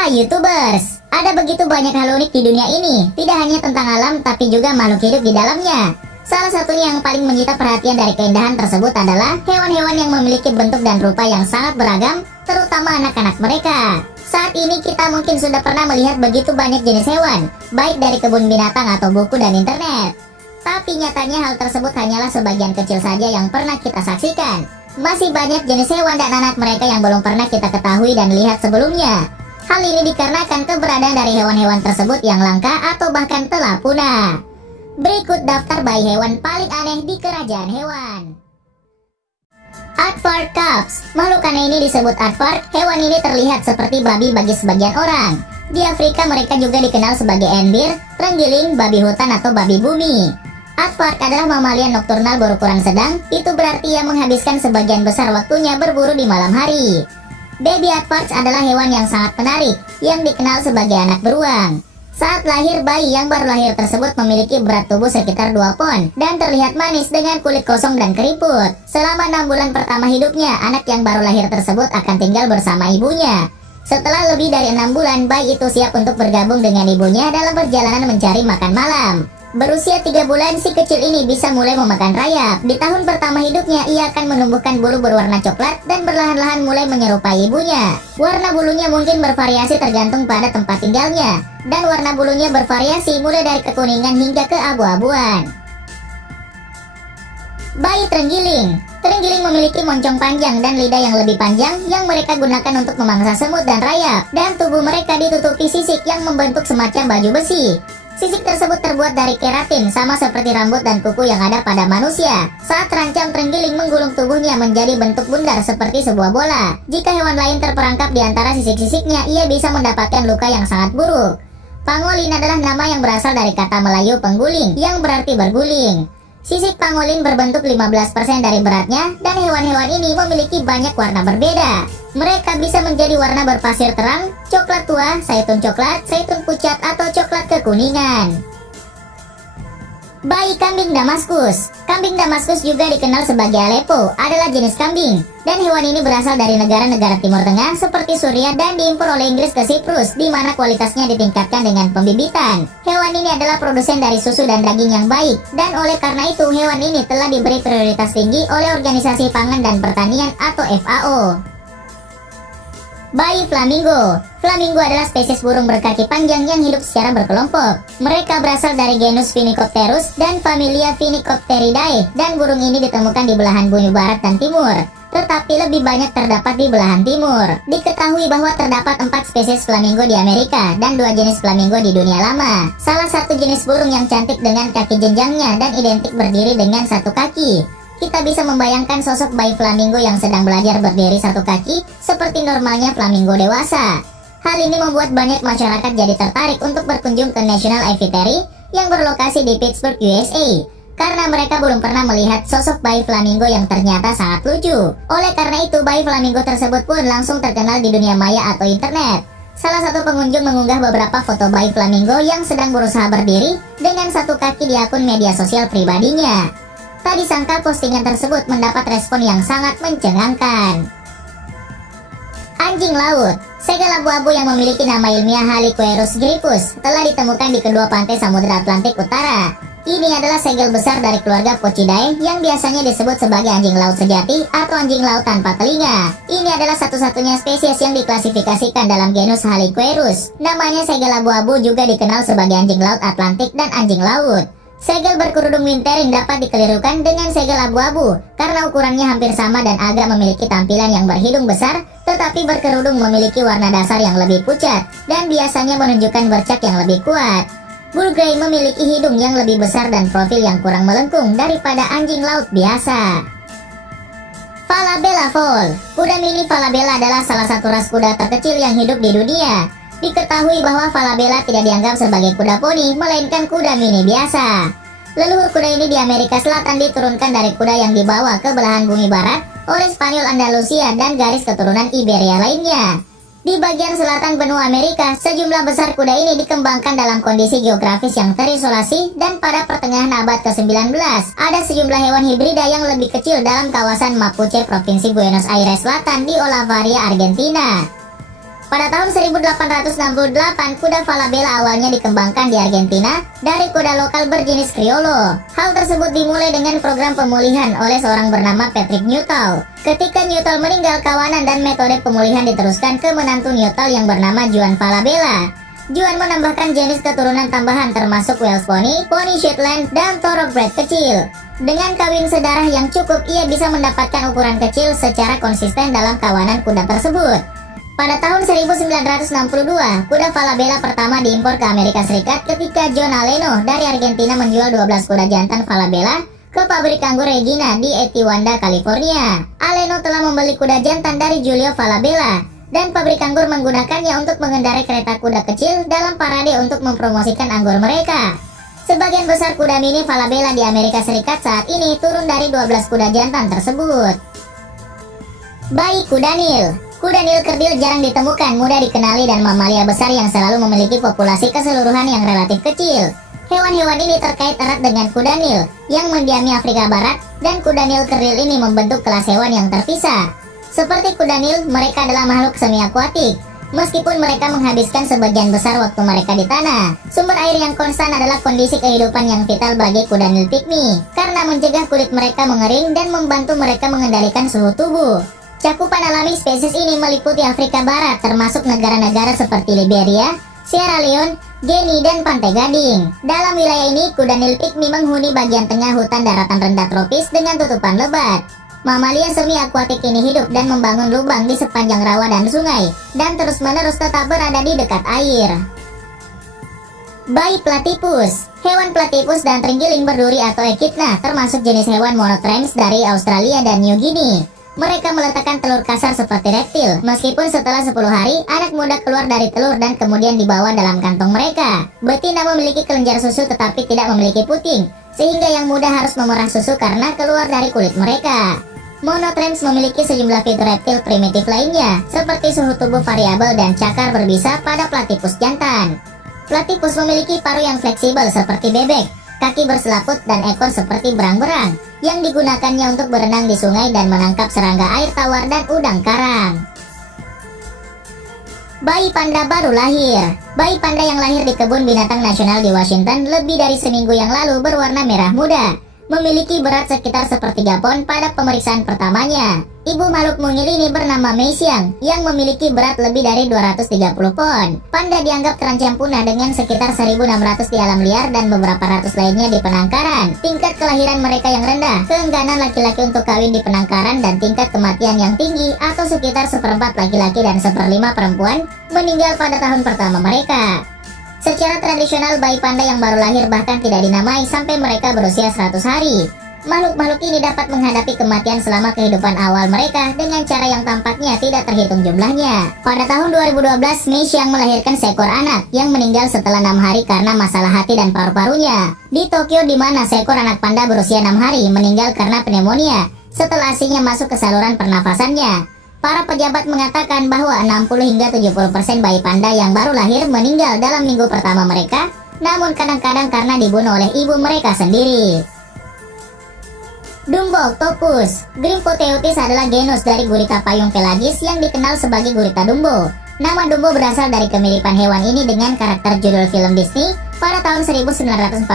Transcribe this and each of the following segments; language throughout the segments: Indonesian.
Hai YouTubers, ada begitu banyak hal unik di dunia ini. Tidak hanya tentang alam, tapi juga makhluk hidup di dalamnya. Salah satunya yang paling menyita perhatian dari keindahan tersebut adalah hewan-hewan yang memiliki bentuk dan rupa yang sangat beragam, terutama anak-anak mereka. Saat ini kita mungkin sudah pernah melihat begitu banyak jenis hewan, baik dari kebun binatang atau buku dan internet. Tapi nyatanya hal tersebut hanyalah sebagian kecil saja yang pernah kita saksikan. Masih banyak jenis hewan dan anak mereka yang belum pernah kita ketahui dan lihat sebelumnya. Hal ini dikarenakan keberadaan dari hewan-hewan tersebut yang langka atau bahkan telah punah. Berikut daftar bayi hewan paling aneh di kerajaan hewan. Aardvark cubs. Makhluk aneh ini disebut aardvark. Hewan ini terlihat seperti babi bagi sebagian orang. Di Afrika mereka juga dikenal sebagai enbir, terenggiling, babi hutan atau babi bumi. Aardvark adalah mamalia nokturnal berukuran sedang. Itu berarti ia menghabiskan sebagian besar waktunya berburu di malam hari. Baby aardvark adalah hewan yang sangat menarik, yang dikenal sebagai anak beruang. Saat lahir, bayi yang baru lahir tersebut memiliki berat tubuh sekitar 2 pon dan terlihat manis dengan kulit kosong dan keriput. Selama 6 bulan pertama hidupnya, anak yang baru lahir tersebut akan tinggal bersama ibunya. Setelah lebih dari 6 bulan, bayi itu siap untuk bergabung dengan ibunya dalam perjalanan mencari makan malam. Berusia 3 bulan, si kecil ini bisa mulai memakan rayap. Di tahun pertama hidupnya, ia akan menumbuhkan bulu berwarna coklat dan perlahan-lahan mulai menyerupai ibunya. Warna bulunya mungkin bervariasi tergantung pada tempat tinggalnya, dan warna bulunya bervariasi mulai dari kekuningan hingga keabu-abuan. Bayi terenggiling. Terenggiling memiliki moncong panjang dan lidah yang lebih panjang yang mereka gunakan untuk memangsa semut dan rayap, dan tubuh mereka ditutupi sisik yang membentuk semacam baju besi. Sisik tersebut terbuat dari keratin, sama seperti rambut dan kuku yang ada pada manusia. Saat terancam, terenggiling menggulung tubuhnya menjadi bentuk bundar seperti sebuah bola. Jika hewan lain terperangkap di antara sisik-sisiknya, ia bisa mendapatkan luka yang sangat buruk. Pangolin adalah nama yang berasal dari kata Melayu pengguling, yang berarti berguling. Sisik pangolin berbentuk 15% dari beratnya, dan hewan-hewan ini memiliki banyak warna berbeda. Mereka bisa menjadi warna berpasir terang, coklat tua, zaitun coklat, zaitun pucat, atau coklat kekuningan. Bayi kambing Damaskus. Kambing Damaskus juga dikenal sebagai Aleppo, adalah jenis kambing. Dan hewan ini berasal dari negara-negara Timur Tengah seperti Suriah dan diimpor oleh Inggris ke Siprus, di mana kualitasnya ditingkatkan dengan pembibitan. Hewan ini adalah produsen dari susu dan daging yang baik, dan oleh karena itu hewan ini telah diberi prioritas tinggi oleh Organisasi Pangan dan Pertanian atau FAO. Bayi flamingo. Flamingo adalah spesies burung berkaki panjang yang hidup secara berkelompok. Mereka berasal dari genus Phoenicopterus dan familia Phoenicopteridae, dan burung ini ditemukan di belahan bumi barat dan timur, tetapi lebih banyak terdapat di belahan timur. Diketahui bahwa terdapat 4 spesies flamingo di Amerika dan 2 jenis flamingo di dunia lama. Salah satu jenis burung yang cantik dengan kaki jenjangnya dan identik berdiri dengan 1 kaki. Kita bisa membayangkan sosok bayi flamingo yang sedang belajar berdiri 1 kaki seperti normalnya flamingo dewasa. Hal ini membuat banyak masyarakat jadi tertarik untuk berkunjung ke National Aviary yang berlokasi di Pittsburgh, USA. Karena mereka belum pernah melihat sosok bayi flamingo yang ternyata sangat lucu. Oleh karena itu, bayi flamingo tersebut pun langsung terkenal di dunia maya atau internet. Salah satu pengunjung mengunggah beberapa foto bayi flamingo yang sedang berusaha berdiri dengan 1 kaki di akun media sosial pribadinya. Tak disangka postingan tersebut mendapat respon yang sangat mencengangkan. Anjing laut. Segel abu-abu yang memiliki nama ilmiah Haliquerus grypus telah ditemukan di kedua pantai Samudra Atlantik Utara. Ini adalah segel besar dari keluarga Pocidae yang biasanya disebut sebagai anjing laut sejati atau anjing laut tanpa telinga. Ini adalah satu-satunya spesies yang diklasifikasikan dalam genus Haliquerus. Namanya segel abu-abu juga dikenal sebagai anjing laut Atlantik dan anjing laut. Segel berkerudung wintering dapat dikelirukan dengan segel abu-abu karena ukurannya hampir sama dan agak memiliki tampilan yang berhidung besar, tetapi berkerudung memiliki warna dasar yang lebih pucat dan biasanya menunjukkan bercak yang lebih kuat. Bull Grey memiliki hidung yang lebih besar dan profil yang kurang melengkung daripada anjing laut biasa. Falabella foal. Kuda mini Falabella adalah salah satu ras kuda terkecil yang hidup di dunia. Diketahui bahwa Falabella tidak dianggap sebagai kuda poni, melainkan kuda mini biasa. Leluhur kuda ini di Amerika Selatan diturunkan dari kuda yang dibawa ke belahan bumi barat oleh Spanyol Andalusia dan garis keturunan Iberia lainnya. Di bagian selatan benua Amerika, sejumlah besar kuda ini dikembangkan dalam kondisi geografis yang terisolasi, dan pada pertengahan abad ke-19, ada sejumlah hewan hibrida yang lebih kecil dalam kawasan Mapuche, Provinsi Buenos Aires Selatan di Olavaria, Argentina. Pada tahun 1868, kuda Falabella awalnya dikembangkan di Argentina dari kuda lokal berjenis Criollo. Hal tersebut dimulai dengan program pemulihan oleh seorang bernama Patrick Newtall. Ketika Newtall meninggal, kawanan dan metode pemulihan diteruskan ke menantu Newtall yang bernama Juan Falabella. Juan menambahkan jenis keturunan tambahan termasuk Welsh Pony, Pony Shetland, dan Thoroughbred kecil. Dengan kawin sedarah yang cukup, ia bisa mendapatkan ukuran kecil secara konsisten dalam kawanan kuda tersebut. Pada tahun 1962, kuda Falabella pertama diimpor ke Amerika Serikat ketika John Aleno dari Argentina menjual 12 kuda jantan Falabella ke pabrik anggur Regina di Etiwanda, California. Aleno telah membeli kuda jantan dari Julio Falabella, dan pabrik anggur menggunakannya untuk mengendarai kereta kuda kecil dalam parade untuk mempromosikan anggur mereka. Sebagian besar kuda mini Falabella di Amerika Serikat saat ini turun dari 12 kuda jantan tersebut. Bayi kuda Nil. Kuda Nil kerdil jarang ditemukan, mudah dikenali dan mamalia besar yang selalu memiliki populasi keseluruhan yang relatif kecil. Hewan-hewan ini terkait erat dengan kuda Nil yang mendiami Afrika Barat, dan kuda Nil kerdil ini membentuk kelas hewan yang terpisah. Seperti kuda Nil, mereka adalah makhluk semi-akuatik. Meskipun mereka menghabiskan sebagian besar waktu mereka di tanah, sumber air yang konstan adalah kondisi kehidupan yang vital bagi kuda Nil pygmy, karena mencegah kulit mereka mengering dan membantu mereka mengendalikan suhu tubuh. Cakupan alami spesies ini meliputi Afrika Barat, termasuk negara-negara seperti Liberia, Sierra Leone, Guinea, dan Pantai Gading. Dalam wilayah ini, kuda Nil pygmy menghuni bagian tengah hutan daratan rendah tropis dengan tutupan lebat. Mamalia semi-akuatik ini hidup dan membangun lubang di sepanjang rawa dan sungai, dan terus-menerus tetap berada di dekat air. Bayi platypus. Hewan platypus dan terenggiling berduri atau echidna termasuk jenis hewan monotremes dari Australia dan New Guinea. Mereka meletakkan telur kasar seperti reptil. Meskipun setelah 10 hari, anak muda keluar dari telur dan kemudian dibawa dalam kantong mereka. Betina memiliki kelenjar susu tetapi tidak memiliki puting, sehingga yang muda harus memerah susu karena keluar dari kulit mereka. Monotremes memiliki sejumlah fitur reptil primitif lainnya, seperti suhu tubuh variabel dan cakar berbisa pada platypus jantan. Platypus memiliki paruh yang fleksibel seperti bebek, kaki berselaput, dan ekor seperti berang-berang yang digunakannya untuk berenang di sungai dan menangkap serangga air tawar dan udang karang. Bayi panda baru lahir. Bayi panda yang lahir di kebun binatang nasional di Washington lebih dari seminggu yang lalu berwarna merah muda, memiliki berat sekitar sepertiga pon pada pemeriksaan pertamanya. Ibu makhluk mungil ini bernama Mei Xiang yang memiliki berat lebih dari 230 pon. Panda dianggap terancam punah dengan sekitar 1.600 di alam liar dan beberapa ratus lainnya di penangkaran. Tingkat kelahiran mereka yang rendah, keengganan laki-laki untuk kawin di penangkaran, dan tingkat kematian yang tinggi atau sekitar 1/4 laki-laki dan 1/5 perempuan meninggal pada tahun pertama mereka. Secara tradisional, bayi panda yang baru lahir bahkan tidak dinamai sampai mereka berusia 100 hari. Makhluk-makhluk ini dapat menghadapi kematian selama kehidupan awal mereka dengan cara yang tampaknya tidak terhitung jumlahnya. Pada tahun 2012, Mei Xiang melahirkan seekor anak yang meninggal setelah 6 hari karena masalah hati dan paru-parunya. Di Tokyo, di mana seekor anak panda berusia 6 hari meninggal karena pneumonia setelah asinya masuk ke saluran pernafasannya. Para pejabat mengatakan bahwa 60 hingga 70% bayi panda yang baru lahir meninggal dalam minggu pertama mereka, namun kadang-kadang karena dibunuh oleh ibu mereka sendiri. Dumbo octopus. Grymphotheotis adalah genus dari gurita payung pelagis yang dikenal sebagai gurita dumbo. Nama dumbo berasal dari kemiripan hewan ini dengan karakter judul film Disney pada tahun 1941,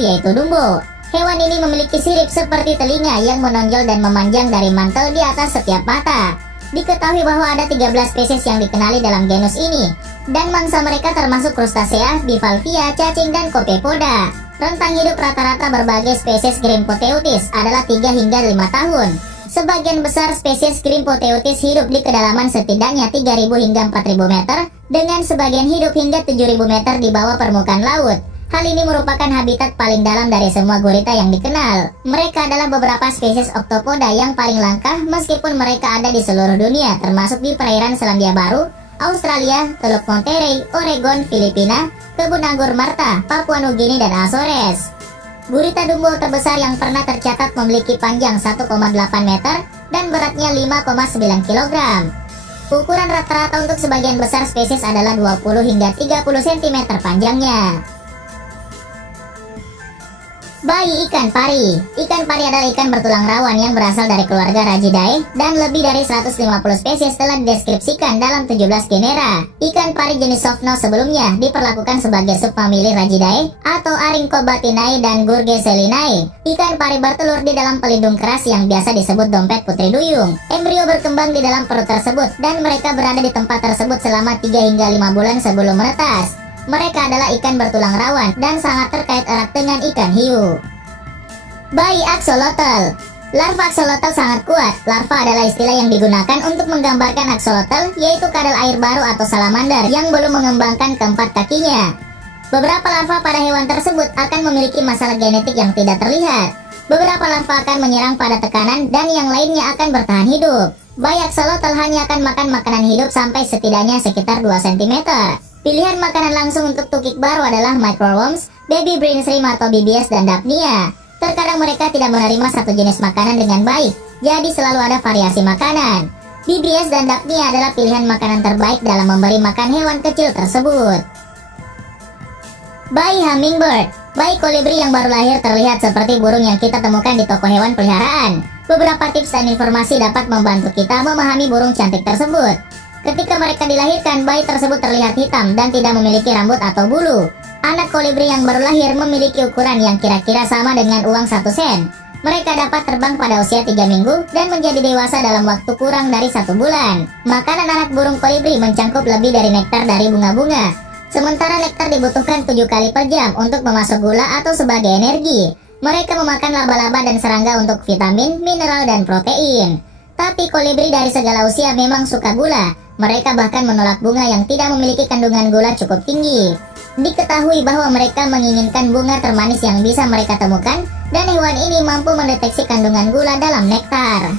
yaitu Dumbo. Hewan ini memiliki sirip seperti telinga yang menonjol dan memanjang dari mantel di atas setiap mata. Diketahui bahwa ada 13 spesies yang dikenali dalam genus ini, dan mangsa mereka termasuk krustasea, bivalvia, cacing, dan copepoda. Rentang hidup rata-rata berbagai spesies Grymphotheotis adalah 3 hingga 5 tahun. Sebagian besar spesies Grymphotheotis hidup di kedalaman setidaknya 3.000 hingga 4.000 meter, dengan sebagian hidup hingga 7.000 meter di bawah permukaan laut. Hal ini merupakan habitat paling dalam dari semua gurita yang dikenal. Mereka adalah beberapa spesies octopoda yang paling langka meskipun mereka ada di seluruh dunia, termasuk di perairan Selandia Baru, Australia, Teluk Monterey, Oregon, Filipina, Kebun Anggur Marta, Papua Nugini, dan Azores. Gurita dumbo terbesar yang pernah tercatat memiliki panjang 1,8 meter dan beratnya 5,9 kg. Ukuran rata-rata untuk sebagian besar spesies adalah 20 hingga 30 cm panjangnya. Bayi ikan pari. Ikan pari adalah ikan bertulang rawan yang berasal dari keluarga Ragidae dan lebih dari 150 spesies telah dideskripsikan dalam 17 genera. Ikan pari jenis softnose sebelumnya diperlakukan sebagai subfamili Ragidae atau Arincobatinae dan Gurgeselinae. Ikan pari bertelur di dalam pelindung keras yang biasa disebut dompet putri duyung. Embrio berkembang di dalam perut tersebut dan mereka berada di tempat tersebut selama 3 hingga 5 bulan sebelum menetas. Mereka adalah ikan bertulang rawan dan sangat terkait erat dengan ikan hiu. Bayi axolotl. Larva axolotl sangat kuat. Larva adalah istilah yang digunakan untuk menggambarkan axolotl, yaitu kadal air baru atau salamander yang belum mengembangkan keempat kakinya. Beberapa larva pada hewan tersebut akan memiliki masalah genetik yang tidak terlihat. Beberapa larva akan menyerang pada tekanan dan yang lainnya akan bertahan hidup. Bayi axolotl hanya akan makan makanan hidup sampai setidaknya sekitar 2 cm. Pilihan makanan langsung untuk tukik baru adalah microworms, baby brain shrimp atau BBS dan Daphnia. Terkadang mereka tidak menerima satu jenis makanan dengan baik, jadi selalu ada variasi makanan. BBS dan Daphnia adalah pilihan makanan terbaik dalam memberi makan hewan kecil tersebut. Bayi hummingbird. Bayi kolibri yang baru lahir terlihat seperti burung yang kita temukan di toko hewan peliharaan. Beberapa tips dan informasi dapat membantu kita memahami burung cantik tersebut. Ketika mereka dilahirkan, bayi tersebut terlihat hitam dan tidak memiliki rambut atau bulu. Anak kolibri yang baru lahir memiliki ukuran yang kira-kira sama dengan uang 1 sen. Mereka dapat terbang pada usia 3 minggu dan menjadi dewasa dalam waktu kurang dari 1 bulan. Makanan anak burung kolibri mencangkup lebih dari nektar dari bunga-bunga. Sementara nektar dibutuhkan 7 kali per jam untuk memasuk gula atau sebagai energi. Mereka memakan laba-laba dan serangga untuk vitamin, mineral, dan protein. Tapi kolibri dari segala usia memang suka gula. Mereka bahkan menolak bunga yang tidak memiliki kandungan gula cukup tinggi. Diketahui bahwa mereka menginginkan bunga termanis yang bisa mereka temukan, dan hewan ini mampu mendeteksi kandungan gula dalam nektar.